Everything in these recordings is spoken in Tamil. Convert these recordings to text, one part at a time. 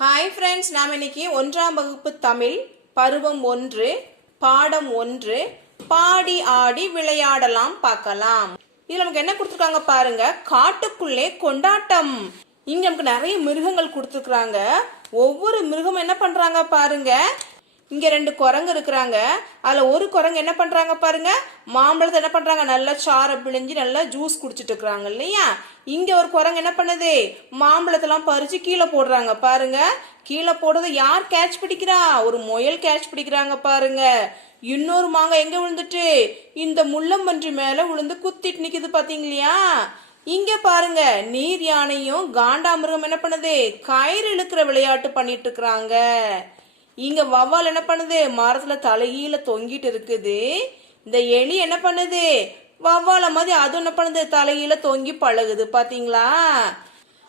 ஹாய் ஃப்ரெண்ட்ஸ் நாம் இன்னைக்கு ஒன்றாம் வகுப்பு தமிழ் பருவம் ஒன்று பாடம் ஒன்று பாடி ஆடி விளையாடலாம் பார்க்கலாம். இதில் நமக்கு என்ன கொடுத்துருக்காங்க பாருங்க காட்டுக்குள்ளே கொண்டாட்டம். இங்க நமக்கு நிறைய மிருகங்கள் கொடுத்துருக்காங்க ஒவ்வொரு மிருகம் என்ன பண்றாங்க பாருங்க இங்க ரெண்டு குரங்கு இருக்கிறாங்க. அதுல ஒரு குரங்கு என்ன பண்றாங்க பாருங்க மாம்பழத்தை என்ன பண்றாங்க நல்லா சாரை பிழிஞ்சு நல்லா ஜூஸ் குடிச்சிட்டு இருக்கிறாங்க இல்லையா? இங்க ஒரு குரங்கு என்ன பண்ணுது? மாம்பழத்தெல்லாம் பறிச்சு கீழே போடுறாங்க பாருங்க. கீழே போடுறத யார் கேட்ச் பிடிக்கிறா? ஒரு முயல் கேட்ச் பிடிக்கிறாங்க பாருங்க. இன்னொரு மாங்காய் எங்க விழுந்துட்டு? இந்த முள்ளம்பன்றி மேல விழுந்து குத்திட்டு நிக்குது பாத்தீங்களா இங்க பாருங்க நீர் யானையும் காண்டாமிருகம் என்ன பண்ணுது? கயிறு இழுக்கிற விளையாட்டு பண்ணிட்டு இருக்கிறாங்க. இங்க வவ்வால் என்ன பண்ணுது? மரத்துல தலைகீழ தொங்கிட்டு இருக்குது. இந்த எலி என்ன பண்ணுது? வவ்வால மாதிரி அதுவும் என்ன பண்ணுது தலையில தொங்கி பழகுது பாத்தீங்களா?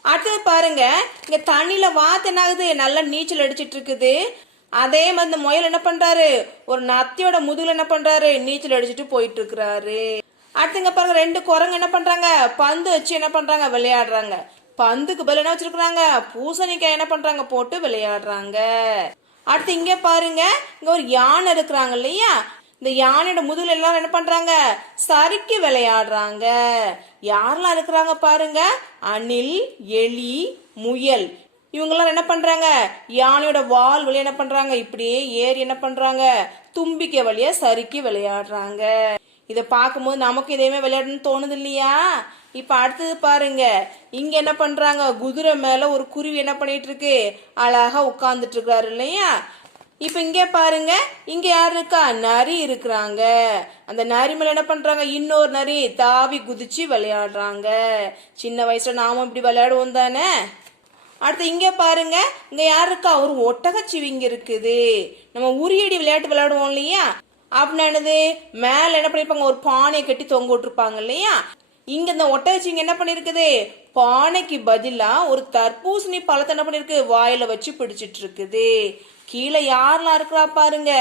அடுத்தது பாருங்க இங்க தண்ணியில வாத்து என்ன ஆகுது? நல்லா நீச்சல் அடிச்சிட்டு இருக்குது. அதே மாதிரி இந்த முயல் என்ன பண்றாரு? ஒரு நத்தியோட முதுகுல என்ன பண்றாரு? நீச்சல் அடிச்சிட்டு போயிட்டு இருக்கிறாரு. அடுத்துங்க பாருங்க ரெண்டு குரங்கு என்ன பண்றாங்க? பந்து வச்சு என்ன பண்றாங்க? விளையாடுறாங்க. பந்துக்கு பதில் என்ன வச்சிருக்காங்க பூசணிக்காய் என்ன பண்றாங்க? போட்டு விளையாடுறாங்க. அடுத்து இங்க பாருங்க இங்க ஒரு யானை இருக்கிறாங்க இல்லையா? இந்த யானையோட முதுகுல எல்லாரும் என்ன பண்றாங்க? சறுக்கி விளையாடுறாங்க. யாரெல்லாம் இருக்கிறாங்க பாருங்க? அணில் எலி முயல். இவங்கெல்லாம் என்ன பண்றாங்க? யானையோட வால் வழி என்ன பண்றாங்க? இப்படியே ஏறி என்ன பண்றாங்க? தும்பிக்கை வழியாக சறுக்கி விளையாடுறாங்க. இதை பார்க்கும்போது நமக்கு இதையுமே விளையாடணும்னு தோணுது இல்லையா? இப்போ அடுத்தது பாருங்க. இங்க என்ன பண்றாங்க? குதிரை மேல ஒரு குருவி என்ன பண்ணிட்டு இருக்கு? அழகா உட்கார்ந்துட்டு இருக்காரு இல்லையா? இப்ப இங்க பாருங்க இங்க யார் இருக்கா நரி இருக்கிறாங்க. அந்த நரி மேல என்ன பண்றாங்க? இன்னொரு நரி தாவி குதிச்சு விளையாடுறாங்க. சின்ன வயசுல நாமும் இப்படி விளையாடுவோம் தானே? அடுத்து இங்க பாருங்க இங்க யார் இருக்கா ஒரு ஒட்டகச்சிவிங்க இருக்குது. நம்ம உரியடி விளையாட்டு விளையாடுவோம் இல்லையா? அப்படின்னா என்னது? மேல என்ன பண்ணிருப்பாங்க? ஒரு பானையை கட்டி தொங்க விட்டுருப்பாங்க இல்லையா? இங்க இந்த ஒட்டகச்சிங்க என்ன பண்ணிருக்குது? பானைக்கு பதிலா ஒரு தர்பூசணி பழத்தை என்ன பண்ணிருக்கு? வாயில வச்சு பிடிச்சிட்டு இருக்குது. கீழே யாரெல்லாம் இருக்கிறா பாருங்க.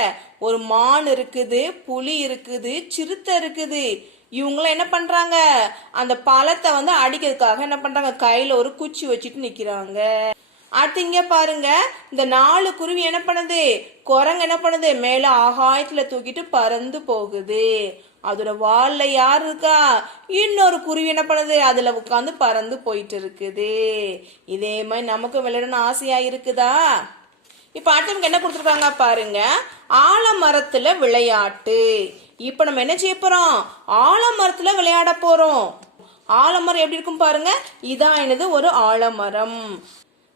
ஒரு மான் இருக்குது புலி இருக்குது சிறுத்தை இருக்குது. இவங்களாம் என்ன பண்றாங்க? அந்த பழத்தை வந்து அடிக்கிறதுக்காக என்ன பண்றாங்க? கையில ஒரு குச்சி வச்சுட்டு நிக்கிறாங்க. அடுத்து இங்க பாருங்க. இந்த நாலு குருவி என்ன பண்ணுது? குரங்கு என்ன பண்ணுது? மேல ஆகாயத்துல தூக்கிட்டு பறந்து போகுது. அதோட வால்ல யார் இருக்கா? இன்னொரு குருவி என்ன பண்ணுது? அதுல உட்காந்து பறந்து போயிட்டு இருக்குது. இதே மாதிரி நமக்கு விளையாடணும் ஆசையா இருக்குதா? இப்போ அடுத்தவங்க என்ன கொடுத்துருக்காங்க பாருங்க. ஆலமரத்துல விளையாட்டு. இப்போ நம்ம என்ன செய்ய போறோம்? ஆலமரத்துல விளையாட போறோம். ஆலமரம் எப்படி இருக்கும் பாருங்க? இதான் என்னது ஒரு ஆலமரம்.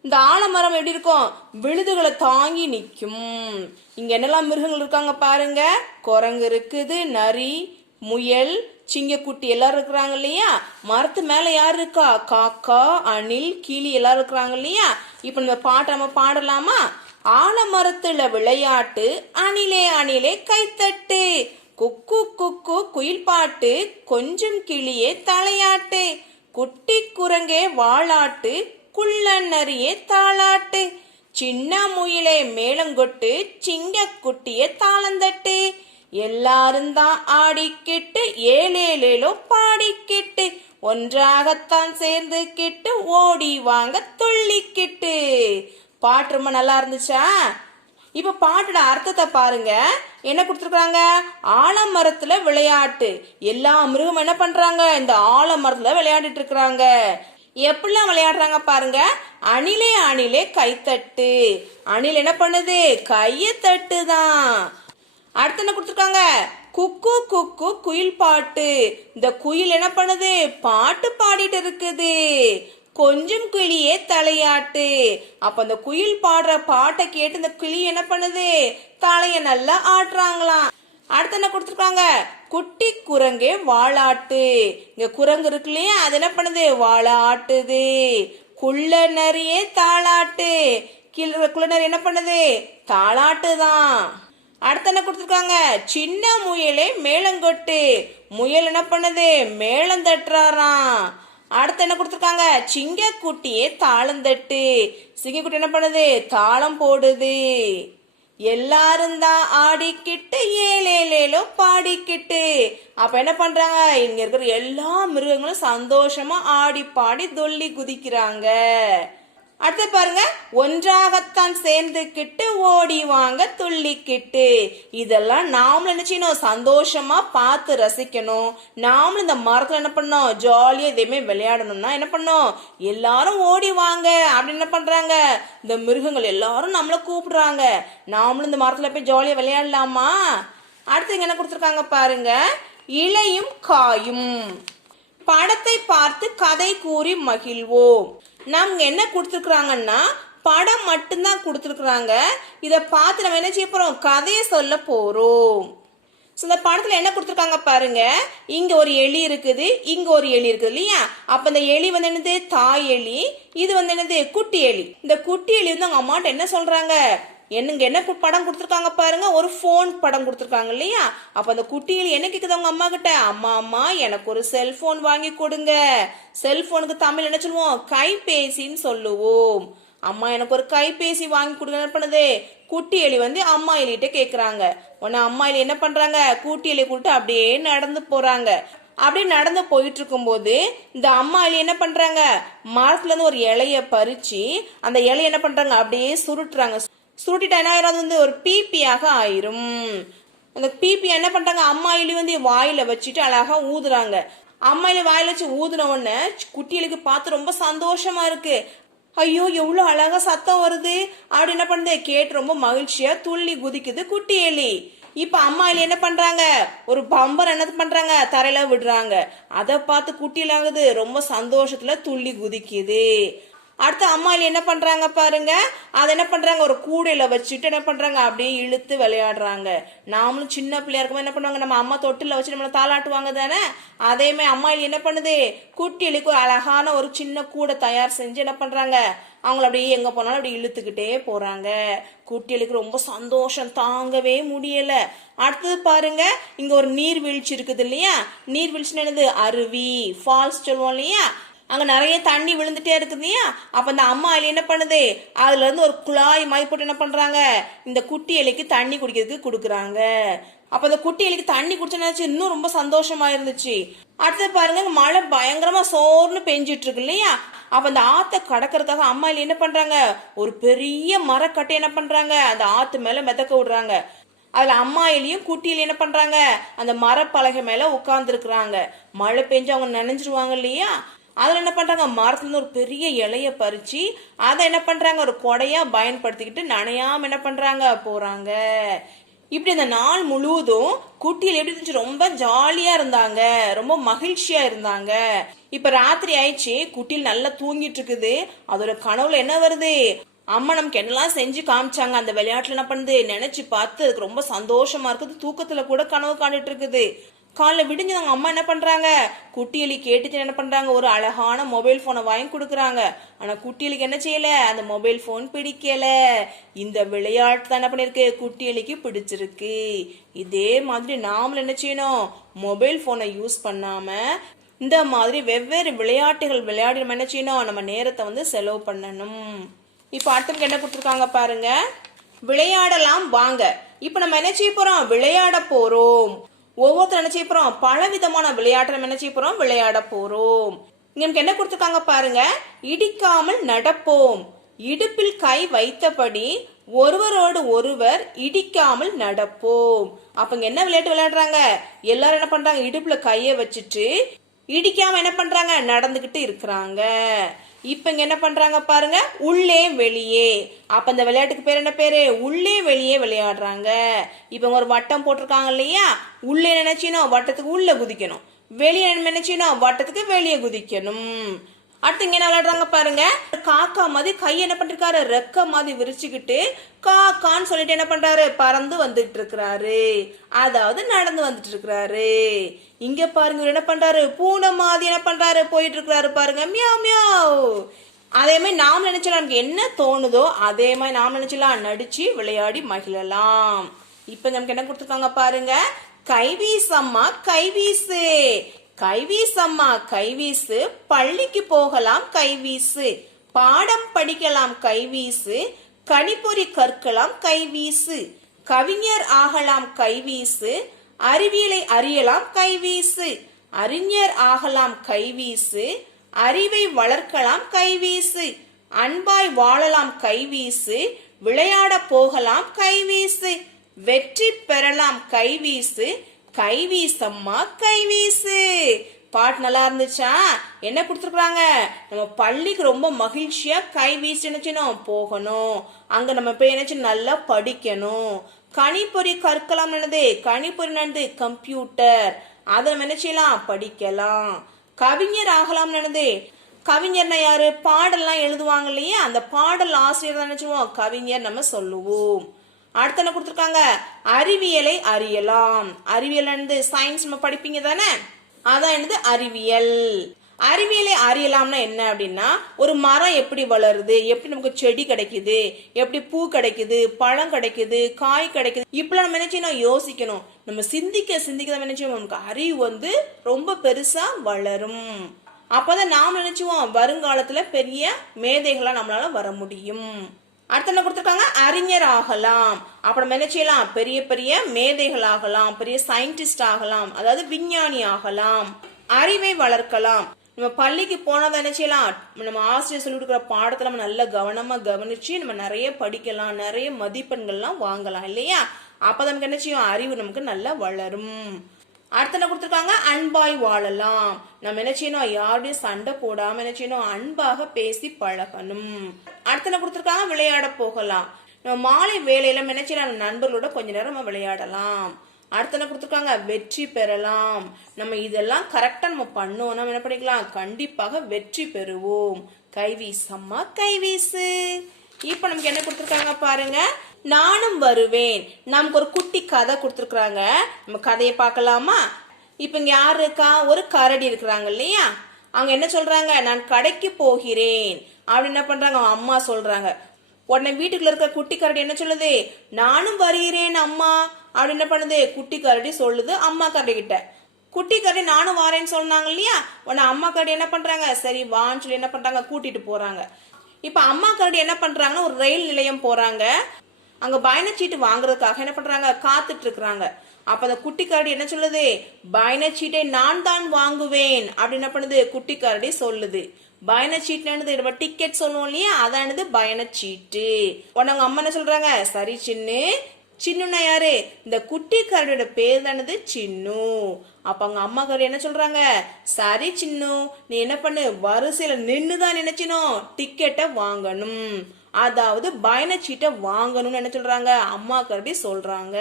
இந்த ஆலமரம் எப்படி இருக்கும்? விழுதுகளை தாங்கி நிற்கும். இங்க என்னெல்லாம் மிருகங்கள் இருக்காங்க பாருங்க. குரங்கு இருக்குது நரி முயல் சிங்கக்குட்டி எல்லாரும் இருக்கிறாங்க இல்லையா? மரத்து மேல யார் இருக்கா? காக்கா அணில் கிளி எல்லாரும் இருக்கிறாங்க இல்லையா? இப்ப இந்த பாட்டை நம்ம பாடலாமா? ஆலமரத்துல விளையாட்டு அணிலே அணிலே கைத்தட்டு. குக்கு குக்கு குயில் பாட்டு கொஞ்சம் கிளியே தலையாட்டு. குட்டி குரங்கே வாளாட்டு குள்ளநரியே தாளாட்டு. சின்ன முயிலே மேலங்கொட்டு சிங்க குட்டியே தாளந்தட்டு. எல்லாரும் தான் ஆடிக்கிட்டு ஏழேலேலோ பாடிக்கிட்டு. ஒன்றாகத்தான் சேர்ந்து கிட்டு ஓடி வாங்க துள்ளிக்கிட்டு. பாட்டு ரொம்ப நல்லா இருந்துச்சா? இப்ப பாட்டோட அர்த்தத்தை பாருங்க. என்ன கொடுத்துருக்காங்க ஆலமரத்துல விளையாட்டு. எல்லா மிருகம் என்ன பண்றாங்க? இந்த ஆலமரத்துல விளையாடிட்டு இருக்கிறாங்க. எப்படிலாம் விளையாடுறாங்க பாருங்க. அணிலே அணிலே கைத்தட்டு. அணில் என்ன பண்ணுது? கையை தட்டு தான் அடுத்து என்ன கொடுத்துருக்காங்க? குக்கு குக்கு குயில் பாட்டு. இந்த குயில் என்ன பண்ணுது? பாட்டு பாடிட்டு இருக்குது. கொஞ்சம் கிளியே தலையாட்டு. அப்ப அந்த குயில் பாடுற பாட்டை கேட்டு இந்த கிளி என்ன பண்ணுது? தலைய நல்லா ஆட்டுறாங்களாம். அடுத்து என்ன கொடுத்துருக்காங்க? குட்டி குரங்கே வாழாட்டு இங்க குரங்கு இருக்கு இல்லையா? அது என்ன பண்ணுது? வாழாட்டுது குள்ள நரியே தாளாட்டு. கீழே குள்ள நரி என்ன பண்ணுது? தாளாட்டு தான் அடுத்து என்ன கொடுத்துருக்காங்க? சின்ன முயலே மேளங்கொட்டு. முயல் என்ன பண்ணுது? மேளம் தட்டுறாராம். அடுத்து என்ன கொடுத்துருக்காங்க? சிங்கக்குட்டியே தாளந்தட்டு. தாளம் தட்டு சிங்கக்குட்டி என்ன பண்ணுது? தாளம் போடுது. எல்லாரும் தான் ஆடிக்கிட்டு ஏலேலேலோ பாடிக்கிட்டு. அப்ப என்ன பண்றாங்க? இங்க இருக்கிற எல்லா மிருகங்களும் சந்தோஷமா ஆடி பாடி தொல்லி குதிக்கிறாங்க. அடுத்து பாருங்க. ஒன்றாகத்தான் சேர்ந்துக்கிட்டு ஓடி வாங்க துள்ளிக்கிட்டு. இதெல்லாம் நாமளும் என்ன செய்யணும்? சந்தோஷமா பார்த்து ரசிக்கணும். நாமளும் இந்த மரத்துல என்ன பண்ணோம் ஜாலியா இதேமே விளையாடணும்னா என்ன பண்ணோம் எல்லாரும் ஓடி வாங்க. அப்படின்னு என்ன பண்றாங்க? இந்த மிருகங்கள் எல்லாரும் நம்மள கூப்பிடுறாங்க. நாமளும் இந்த மரத்துல போய் ஜாலியா விளையாடலாமா? அடுத்து இங்க என்ன கொடுத்துருக்காங்க பாருங்க. இலையும் காயும். படத்தை பார்த்து கதை கூறி மகிழ்வோம். நமக்கு என்ன கொடுத்துருக்குறாங்கன்னா படம் மட்டும்தான் கொடுத்துருக்குறாங்க. இதை பார்த்து நம்ம என்ன செய்ய போகிறோம் கதையை சொல்ல போகிறோம் ஸோ இந்த படத்தில் என்ன கொடுத்துருக்காங்க பாருங்க. இங்கே ஒரு எலி இருக்குது இங்கே ஒரு எலி இருக்குது இல்லையா? அப்போ இந்த எலி வந்து என்னது? தாய் எலி இது வந்து என்னது? குட்டி எலி. இந்த குட்டி எலி வந்து அவங்க அம்மாட்ட என்ன சொல்கிறாங்க என்னங்க என்ன படம் கொடுத்துருக்காங்க பாருங்க. ஒரு ஃபோன் படம் கொடுத்துருக்காங்க இல்லையா? அப்ப அந்த குட்டியில் என்ன கேக்குது அவங்க அம்மா கிட்ட? அம்மா அம்மா எனக்கு ஒரு செல்போன் வாங்கி கொடுங்க. செல்போனுக்கு தமிழ் என்ன சொல்லுவோம்? கைபேசின்னு சொல்லுவோம். அம்மா எனக்கு ஒரு கைபேசி வாங்கி கொடுங்க. என்ன பண்ணுது? குட்டி எலி வந்து அம்மா எலிகிட்ட கேட்குறாங்க உன்னை அம்மா எலி என்ன பண்ணுறாங்க குட்டி எலி கூப்பிட்டு அப்படியே நடந்து போகிறாங்க அப்படியே நடந்து போயிட்டு இருக்கும்போது இந்த அம்மா எலி என்ன பண்ணுறாங்க மரத்துலேருந்து ஒரு இலைய பறித்து அந்த இலைய என்ன பண்ணுறாங்க அப்படியே சுருட்டுறாங்க. சுருட்டிட்டேன்னா அது வந்து ஒரு பீப்பியாக ஆயிரும். அந்த பிபி என்ன பண்ணுறாங்க அம்மா எலி வந்து வாயில் வச்சுட்டு அழகாக ஊதுறாங்க. அம்மா எலி வச்சு ஊதுன உடனே குட்டிகளுக்கு பார்த்து ரொம்ப சந்தோஷமா இருக்கு. ஐயோ எவ்வளோ அழகா சத்தம் வருது. அப்படி என்ன பண்ணுது? கேட்டு ரொம்ப மகிழ்ச்சியா துள்ளி குதிக்குது குட்டி எலி இப்போ அம்மா எலி என்ன பண்ணுறாங்க ஒரு பம்பர் என்ன பண்ணுறாங்க தரையில் விடுறாங்க. அதை பார்த்து குட்டியிலாகுது ரொம்ப சந்தோஷத்தில் துள்ளி குதிக்குது. அடுத்து அம்மா என்ன பண்ணுறாங்க பாருங்க? அதை என்ன பண்ணுறாங்க ஒரு கூடையில் வச்சுட்டு என்ன பண்ணுறாங்க அப்படியே இழுத்து விளையாடுறாங்க. நாமளும் சின்ன பிள்ளையா இருக்கும்போது என்ன பண்ணுவாங்க? நம்ம அம்மா தொட்டில வச்சு நம்மளை தாளாட்டுவாங்க தானே? அதேமாதிரி அம்மா என்ன பண்ணுது? குட்டிகளுக்கு ஒரு அழகான ஒரு சின்ன கூடை தயார் செஞ்சு என்ன பண்ணுறாங்க அவங்கள அப்படியே எங்கே போனாலும் அப்படி இழுத்துக்கிட்டே போகிறாங்க குட்டிகளுக்கு ரொம்ப சந்தோஷம். தாங்கவே முடியலை. அடுத்தது பாருங்க இங்கே ஒரு நீர்வீழ்ச்சி இருக்குது இல்லையா? நீர்வீழ்ச்சின்னு என்னது? அருவி. ஃபால்ஸ் சொல்லுவோம் இல்லையா? அங்கே நிறைய தண்ணி விழுந்துட்டே இருக்குதுயா இல்லையா? அந்த அம்மா எலி என்ன பண்ணுது? அதுலேருந்து ஒரு குழாய் மாதிரி போட்டு என்ன பண்ணுறாங்க இந்த குட்டி இலைக்கு தண்ணி குடிக்கிறதுக்கு கொடுக்குறாங்க. அப்போ அந்த குட்டி இலைக்கு தண்ணி குடிச்சனாச்சு இன்னும் ரொம்ப சந்தோஷமா இருந்துச்சு. அடுத்து பாருங்க மழை பயங்கரமா சோர்னு பெஞ்சிட்டு இருக்கு இல்லையா? அப்ப அந்த ஆற்றை கடக்கறதுக்காக அம்மா எலி என்ன பண்றாங்க? ஒரு பெரிய மரக்கட்டை என்ன பண்றாங்க? அந்த ஆத்து மேல மிதக்க விடுறாங்க. அதில் அம்மா எலியும் குட்டியில் என்ன பண்ணுறாங்க அந்த மரப்பலகை மேலே உட்காந்துருக்குறாங்க மழை பெஞ்சு அவங்க நினைஞ்சிருவாங்க இல்லையா? அதில் என்ன பண்ணுறாங்க மரத்துலேருந்து ஒரு பெரிய இலைய பறித்து அதை என்ன பண்ணுறாங்க ஒரு கொடையாக பயன்படுத்திக்கிட்டு நனையாமல் என்ன பண்ணுறாங்க போகிறாங்க இப்படி அந்த நாள் முழுவதும் குட்டியில் எப்படி இருந்துச்சு? ரொம்ப ஜாலியாக இருந்தாங்க. ரொம்ப மகிழ்ச்சியாக இருந்தாங்க. இப்போ ராத்திரி ஆயிடுச்சு. குட்டியில் நல்லா தூங்கிட்டு இருக்குது. அதோட கனவுல என்ன வருது? அம்மா நமக்கு என்னெல்லாம் செஞ்சு காமிச்சாங்க? அந்த விளையாட்டுல என்ன பண்ணுது? நினைச்சு பார்த்து அதுக்கு ரொம்ப சந்தோஷமா இருக்குது. தூக்கத்துல கூட கனவு காண்டுட்டு இருக்குது. காலைல விடிஞ்சு அவங்க அம்மா என்ன பண்ணுறாங்க குட்டியலி கேட்டுச்சு என்ன பண்ணுறாங்க ஒரு அழகான மொபைல் ஃபோனை வாங்கி கொடுக்குறாங்க. ஆனால் குட்டியலிக்கு என்ன செய்யல? அந்த மொபைல் ஃபோன் பிடிக்கலை. இந்த விளையாட்டு தான் என்ன பண்ணியிருக்கு. குட்டியலிக்கு பிடிச்சிருக்கு. இதே மாதிரி நாமளும் என்ன செய்யணும்? மொபைல் ஃபோனை யூஸ் பண்ணாமல் இந்த மாதிரி வெவ்வேறு விளையாட்டுகள் விளையாடி நம்ம என்ன செய்யணும்? நம்ம நேரத்தை வந்து செலவு பண்ணணும். இப்போ அடுத்தவங்க என்ன கொடுத்துருக்காங்க பாருங்க? விளையாடலாம் வாங்க. இப்போ நம்ம என்ன செய்ய போகிறோம் விளையாட போகிறோம் ஒவ்வொருத்தரும் என்ன செய்ய போறோம்? பல விதமான விளையாட்டு நம்ம என்ன செய்ய போறோம்? விளையாட போறோம். நமக்கு என்ன கொடுத்துருக்காங்க பாருங்க? இடிக்காமல் நடப்போம். இடுப்பில் கை வைத்தபடி ஒருவரோடு ஒருவர் இடிக்காமல் நடப்போம். அப்ப என்ன விளையாட்டு விளையாடுறாங்க? எல்லாரும் என்ன பண்றாங்க? இடுப்புல கைய வச்சுட்டு இடிக்காம என்ன பண்றாங்க? நடந்துகிட்டு இருக்கிறாங்க. இப்ப இங்க என்ன பண்றாங்க பாருங்க உள்ளே வெளியே. அப்ப இந்த விளையாட்டுக்கு பேர் என்ன பேரு? உள்ளே வெளியே விளையாடுறாங்க. இப்ப ஒரு வட்டம் போட்டிருக்காங்க இல்லையா? உள்ளே நினைச்சினோம் வட்டத்துக்கு உள்ள குதிக்கணும். வெளியே நினைச்சினோம் வட்டத்துக்கு வெளியே குதிக்கணும். அடுத்து இங்க என்ன விளையாடுறாங்க பாருங்க. காக்கா மாதிரி கை என்ன பண்ணிருக்காரு? ரெக்க மாதிரி விரிச்சுக்கிட்டு காக்கான்னு சொல்லிட்டு என்ன பண்றாரு? பறந்து வந்துட்டு இருக்கிறாரு அதாவது நடந்து வந்துட்டு இருக்கிறாரு இங்க பாருங்க இவர் என்ன பண்றாரு? பூனை மாதிரி என்ன பண்றாரு? போயிட்டு இருக்கிறாரு பாருங்க. மியாவ் மியாவ். அதே மாதிரி நாம் நினைச்சலாம். நமக்கு என்ன தோணுதோ அதே மாதிரி நாம் நினைச்சலாம். நடிச்சு விளையாடி மகிழலாம். இப்ப நமக்கு என்ன கொடுத்துருக்காங்க பாருங்க? கைவீசம்மா கைவீசு. கைவீசம்மா கைவீசு. பள்ளிக்கு போகலாம் கைவீசு. பாடம் படிக்கலாம் கைவீசு. கணிப்பொறி கற்கலாம் கைவீசு. கவிஞர் ஆகலாம் கைவீசு. அறிவியலை அறியலாம் கைவீசு. அறிஞர் ஆகலாம் கைவீசு. அறிவை வளர்க்கலாம் கைவீசு. அன்பாய் வாழலாம் கைவீசு. விளையாட போகலாம் கைவீசு. வெற்றி பெறலாம் கைவீசு. கைவீசம்மா கைவீசு. பாட்டு நல்லா இருந்துச்சா? என்ன கொடுத்துருக்குறாங்க? நம்ம பள்ளிக்கு ரொம்ப மகிழ்ச்சியா கை வீசி நினைச்சினோம் போகணும். அங்க நம்ம போய் நினைச்சு நல்லா படிக்கணும். கணிப்பொறி கற்கலாம் என்னது? கணிப்பொறி என்னது? கம்ப்யூட்டர். அதை நம்ம நினைச்சலாம் படிக்கலாம். கவிஞர் ஆகலாம் என்னது? கவிஞர்னா யாரு? பாடல்லாம் எழுதுவாங்க இல்லையா? அந்த பாடல் ஆசிரியர் தான் நினைச்சுவோம் கவிஞர் நம்ம சொல்லுவோம். அடுத்து என்ன கொடுத்துருக்காங்க அறிவியலை அறியலாம். அறிவியல் என்னது? சயின்ஸ் நம்ம படிப்பீங்க தானே? அதான் என்னது? அறிவியல். அறிவியலை அறியலாம்னா என்ன அப்படின்னா ஒரு மரம் எப்படி வளருது? எப்படி நமக்கு செடி கிடைக்குது? எப்படி பூ கிடைக்குது? பழம் கிடைக்குது? காய் கிடைக்குது? இப்பெல்லாம் நம்ம என்ன செய்யணும்? யோசிக்கணும். நம்ம சிந்திக்க சிந்திக்க தான் என்ன செய்வோம் நமக்கு அறிவு வந்து ரொம்ப பெருசா வளரும். அப்பதான் நாம் நினைச்சுவோம் வருங்காலத்துல பெரிய மேதைகளா நம்மளால வர முடியும். அடுத்து என்ன கொடுத்துருக்காங்க? அறிஞர் ஆகலாம் அப்புறம் என்ன செய்யலாம்? பெரிய பெரிய மேதைகள் ஆகலாம் பெரிய சயின்டிஸ்ட் ஆகலாம் அதாவது விஞ்ஞானி ஆகலாம் அறிவை வளர்க்கலாம். நம்ம பள்ளிக்கு போனதை என்ன செய்யலாம்? நம்ம ஆசிரியர் சொல்லி கொடுக்குற பாடத்தை நம்ம நல்ல கவனமா கவனிச்சு நம்ம நிறைய படிக்கலாம் நிறைய மதிப்பெண்கள்லாம் வாங்கலாம் இல்லையா? அப்ப நமக்கு என்ன செய்யும்? அறிவு நமக்கு நல்லா வளரும். அடுத்து என்ன கொடுத்துருக்காங்க அன்பாய் வாழலாம். நம்ம என்ன செய்யணும்? யாருடைய சண்டை போடாம என்ன செய்யணும்? அன்பாக பேசி பழகணும். அடுத்து என்ன கொடுத்துருக்காங்க விளையாட போகலாம். நம்ம மாலை வேலையில நம்ம என்ன செய்யலாம்? நம்ம நண்பர்களோட கொஞ்ச நேரம் நம்ம விளையாடலாம். அடுத்து என்ன கொடுத்துருக்காங்க வெற்றி பெறலாம். நம்ம இதெல்லாம் கரெக்டா நம்ம பண்ணோம் நம்ம என்ன பண்ணிக்கலாம்? கண்டிப்பாக வெற்றி பெறுவோம். கைவீசம்மா கைவீசு இப்போ நமக்கு என்ன கொடுத்துருக்காங்க பாருங்க? நானும் வருவேன். நமக்கு ஒரு குட்டி கதை கொடுத்துருக்குறாங்க. நம்ம கதையை பார்க்கலாமா? இப்போ இங்கே யார் இருக்கா? ஒரு கரடி இருக்கிறாங்க இல்லையா? அவங்க என்ன சொல்கிறாங்க நான் கடைக்கு போகிறேன். அப்படின்னு என்ன பண்ணுறாங்க அவங்க அம்மா சொல்கிறாங்க உடனே வீட்டுக்குள்ள இருக்கிற குட்டி கரடி என்ன சொல்லுது? நானும் வருகிறேன் அம்மா. அப்படின்னு என்ன பண்ணுது? குட்டி கரடி சொல்லுது அம்மா கரடி கிட்ட. குட்டி கரடி நானும் வரேன்னு சொன்னாங்க இல்லையா? உடனே அம்மா கரடி என்ன பண்ணுறாங்க சரி வான்னு சொல்லி என்ன பண்ணுறாங்க கூட்டிகிட்டு போகிறாங்க இப்போ அம்மா கரடி என்ன பண்ணுறாங்கன்னா ஒரு ரயில் நிலையம் போகிறாங்க அங்க பயணச்சீட்டு வாங்குறதுக்காக என்ன பண்றாங்க? காத்துட்டு இருக்கிறாங்க அப்ப அந்த குட்டி கரடி என்ன சொல்லுது? பயணச்சீட்டை நான் தான் வாங்குவேன். அப்படி என்ன பண்ணுது? குட்டி கரடி சொல்லுது பயணச்சீட்டுன்னு நம்ம டிக்கெட் சொல்லுவோம் இல்லையா? அதானது பயணச்சீட்டு. உடனே அவங்க அம்மா என்ன சொல்றாங்க? சரி சின்னு. சின்னுனா யாரு? இந்த குட்டி கரடியோட பேர் தானது சின்னு. அப்ப அவங்க அம்மா கரு என்ன சொல்றாங்க? சரி சின்னு. நீ என்ன பண்ணு? வரிசையில நின்னுதான் நினைச்சினோ டிக்கெட்டை வாங்கணும். அதாவது பயணச்சீட்டை வாங்கணும்னு என்ன சொல்றாங்க? அம்மா கரடி சொல்றாங்க.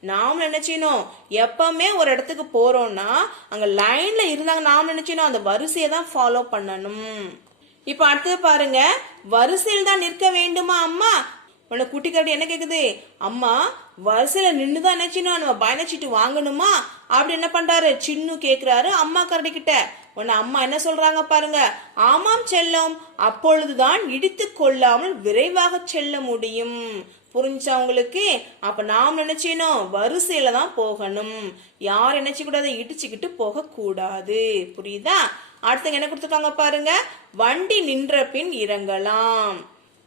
நாம் நினைச்சினோம் எப்பவுமே ஒரு இடத்துக்கு போறோம்னா அங்க லைன்ல இருந்தாங்க நாம் நினைச்சினோம் அந்த வரிசையை தான் ஃபாலோ பண்ணணும். இப்ப அடுத்தது பாருங்க. வரிசையில் தான் நிற்க வேண்டுமா அம்மா? உன்னை குட்டி கரடி என்ன கேக்குது? அம்மா வரிசையில நின்று தான் நினைச்சினோம் நம்ம பயணச்சீட்டு வாங்கணுமா? அப்படி என்ன பண்றாரு? சின்னு கேக்குறாரு அம்மா கரடி கிட்ட. உன்னை அம்மா என்ன சொல்றாங்க பாருங்க? ஆமாம் செல்லம் அப்பொழுதுதான் இடித்து கொள்ளாமல் விரைவாக செல்ல முடியும். புரிஞ்சா உங்களுக்கு? அப்ப நாம் நினைச்சேனோம் வரிசையில தான் போகணும். யார் நினைச்சு கூடாது இடிச்சுக்கிட்டு போக கூடாது புரியுதா? அடுத்தவங்க என்ன கொடுத்துருக்காங்க பாருங்க? வண்டி நின்ற பின் இறங்கலாம்.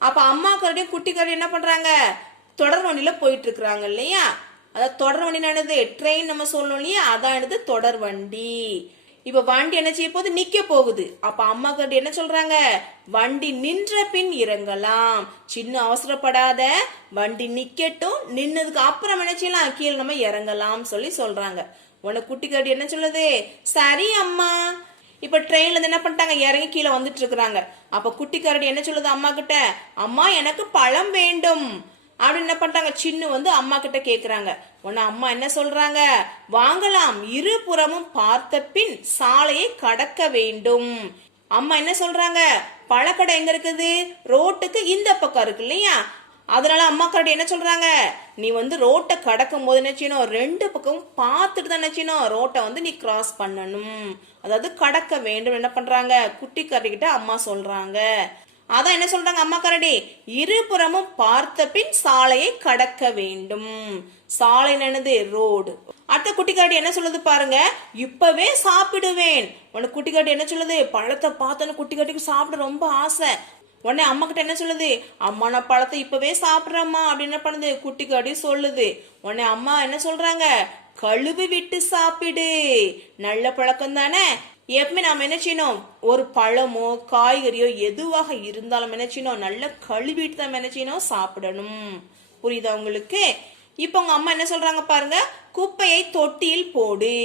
அப்போ அம்மா கரடியும் குட்டி கரடி என்ன பண்ணுறாங்க தொடர் வண்டியில் போயிட்டு இருக்கிறாங்க இல்லையா? அதாவது தொடர் வண்டி என்னது ட்ரெயின் நம்ம சொல்லணும் இல்லையா? அதான் என்னது தொடர் வண்டி. இப்போ வண்டி என்ன செய்ய போகுது? நிற்க போகுது. அப்போ அம்மா கரடி என்ன சொல்கிறாங்க வண்டி நின்ற பின் இறங்கலாம். சின்ன அவசரப்படாத வண்டி நிற்கட்டும் நின்னதுக்கு அப்புறம் என்ன செய்யலாம்? கீழே நம்ம இறங்கலாம் சொல்லி சொல்கிறாங்க உனக்கு குட்டி கரடி என்ன சொல்லுது? சரி அம்மா இப்போ ட்ரெயின்ல இருந்து என்ன பண்ணிட்டாங்க? இறங்கி கீழே வந்துட்டு இருக்கிறாங்க. அப்ப குட்டி கரடி என்ன சொல்லுது அம்மா கிட்ட அம்மா எனக்கு பழம் வேண்டும். அப்படின்னு என்ன பண்ணிட்டாங்க? சின்னு வந்து அம்மா கிட்ட கேக்குறாங்க. உன்ன அம்மா என்ன சொல்றாங்க? வாங்கலாம் இருபுறமும் பார்த்த பின் சாலையை கடக்க வேண்டும். அம்மா என்ன சொல்றாங்க? பழக்கடை எங்க இருக்குது? ரோட்டுக்கு இந்த பக்கம் இருக்கு இல்லையா? அதனால அம்மா என்ன சொல்றாங்க? நீ வந்து ரோட்டை கடக்கும் போது என்ன செய்யணும்? ரெண்டு பக்கமும் பார்த்துட்டு தான் நினைச்சினோ செய்யணும். ரோட்டை வந்து நீ கிராஸ் பண்ணணும். அதாவது கடக்க வேண்டும். என்ன பண்றாங்க? குட்டி கரடி அம்மா சொல்றாங்க. அதான் என்ன சொல்றாங்க அம்மா கரடி? இருபுறமும் பார்த்த பின் சாலையை கடக்க வேண்டும். சாலை என்னது? ரோடு. அடுத்த குட்டி கரடி என்ன சொல்லுது பாருங்க? இப்பவே சாப்பிடுவேன். உனக்கு குட்டி கரடி என்ன சொல்லுது? பழத்தை பார்த்தோன்னு குட்டி கரடிக்கு சாப்பிட ரொம்ப ஆசை. உடனே அம்மா கிட்ட என்ன சொல்லுது? அம்மா நான் பழத்தை இப்பவே சாப்பிட்றேம்மா. அப்படின்னு என்ன பண்ணுது? குட்டிக்கு கரடி சொல்லுது. உடனே அம்மா என்ன சொல்றாங்க? கழுவி விட்டு சாப்பிடு. நல்ல பழக்கம் தானே? எப்பவுமே நாம என்ன செய்யணும்? ஒரு பழமோ காய்கறியோ எதுவாக இருந்தாலும் என்ன செய்யணும்? நல்லா கழுவிட்டு தான் என்ன செய்யணும்? சாப்பிடணும். புரியுதா உங்களுக்கு? இப்போ உங்க அம்மா என்ன சொல்றாங்க பாருங்க? குப்பையை தொட்டியில் போடு.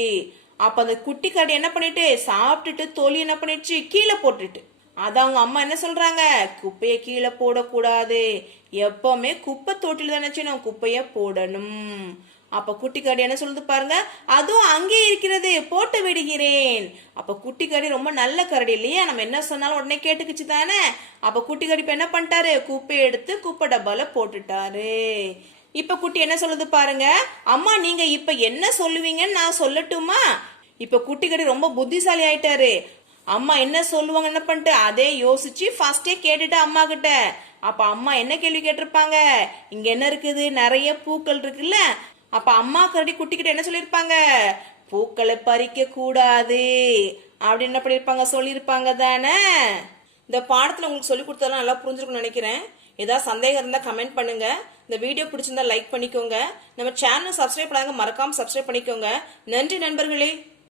அப்ப அந்த குட்டி கடை என்ன பண்ணிட்டு சாப்பிட்டுட்டு தொலி என்ன பண்ணிடுச்சு? கீழே போட்டுட்டு. அதான் அவங்க அம்மா என்ன சொல்றாங்க? குப்பையை கீழே போடக்கூடாது. எப்பவுமே குப்பை தொட்டில் தானே செய்யணும். குப்பையை போடணும். அப்ப குட்டி காடி என்ன சொல்லுது பாருங்க? அதுவும் அங்கே இருக்கிறது. போட்டு விடுகிறேன். அப்ப குட்டி ரொம்ப நல்ல கரடி இல்லையா? நம்ம என்ன சொன்னாலும் உடனே கேட்டுக்குச்சு தானே? அப்ப குட்டி கரடி இப்ப என்ன பண்ணிட்டாரு? குப்பையை எடுத்து குப்பை டப்பால போட்டுட்டாரு. இப்ப குட்டி என்ன சொல்லுது பாருங்க? அம்மா நீங்க இப்ப என்ன சொல்லுவீங்கன்னு நான் சொல்லட்டுமா? இப்ப குட்டி கடி ரொம்ப புத்திசாலி ஆயிட்டாரு. அம்மா என்ன சொல்லுவாங்க என்ன பண்ணிட்டு? அதே யோசிச்சு ஃபர்ஸ்டே கேட்டுட்டு அம்மா கிட்ட அப்ப அம்மா என்ன கேள்வி கேட்டிருப்பாங்க? இங்க என்ன இருக்குது? நிறைய பூக்கள் இருக்குல்ல? அப்ப அம்மா கரடி குட்டி கிட்ட என்ன சொல்லியிருப்பாங்க? பூக்களை பறிக்க கூடாது. அப்படின்னு என்ன பண்ணிருப்பாங்க சொல்லியிருப்பாங்க தானே? இந்த பாடத்துல உங்களுக்கு சொல்லி கொடுத்ததெல்லாம் நல்லா புரிஞ்சிருக்கும்னு நினைக்கிறேன். ஏதாவது சந்தேகம் இருந்தால் கமெண்ட் பண்ணுங்க. இந்த வீடியோ பிடிச்சிருந்தா லைக் பண்ணிக்கோங்க. நம்ம சேனல் சப்ஸ்கிரைப் பண்ணாங்க மறக்காம சப்ஸ்கிரைப் பண்ணிக்கோங்க. நன்றி நண்பர்களே.